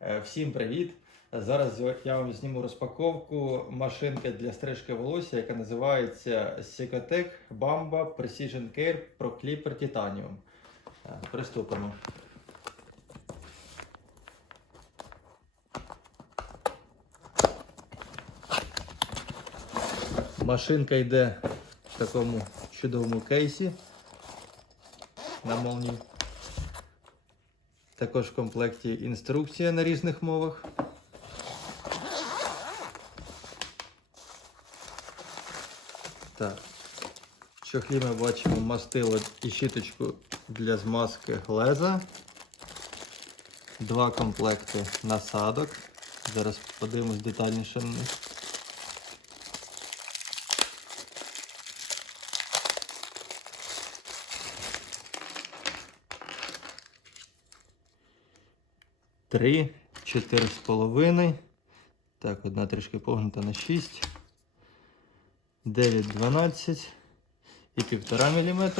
Е, Всім привіт! Зараз я вам зніму розпаковку машинки для стрижки волосся, яка називається Secotec Bamba Precision Care Pro Clipper Titanium. Е, Приступимо. Машинка йде в такому чудовому кейсі на молнію. Також в комплекті інструкція на різних мовах. Так. В чохлі ми бачимо мастило і щіточку для змазки леза. Два комплекти насадок. Зараз подивимось детальніше на них. Три, чотири з половиною. Так, одна трішки погнута на 6. 9, 12 і 1,5 мм.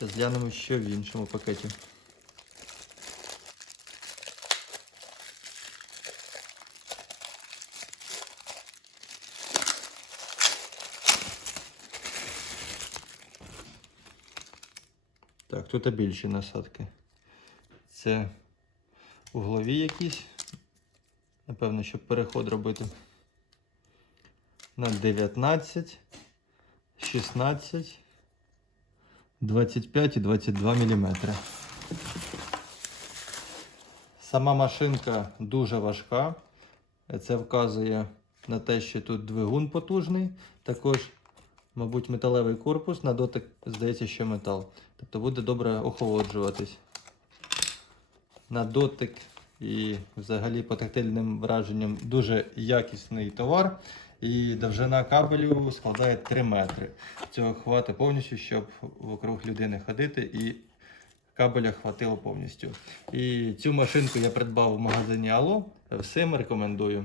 Зараз глянемо, що в іншому пакеті. Так, тут більші насадки. Це углові якісь. Напевно, щоб переход робити. На 19, 16, 25 і 22 мм. Сама машинка дуже важка. Це вказує на те, що тут двигун потужний. Також, мабуть, металевий корпус. На дотик здається, що метал. Тобто буде добре охолоджуватись. На дотик і взагалі по тактильним враженням дуже якісний товар. І довжина кабелю складає 3 метри. Цього хватить повністю, щоб вокруг людини ходити і кабеля хватило повністю. І цю машинку я придбав в магазині Ало. Всім рекомендую.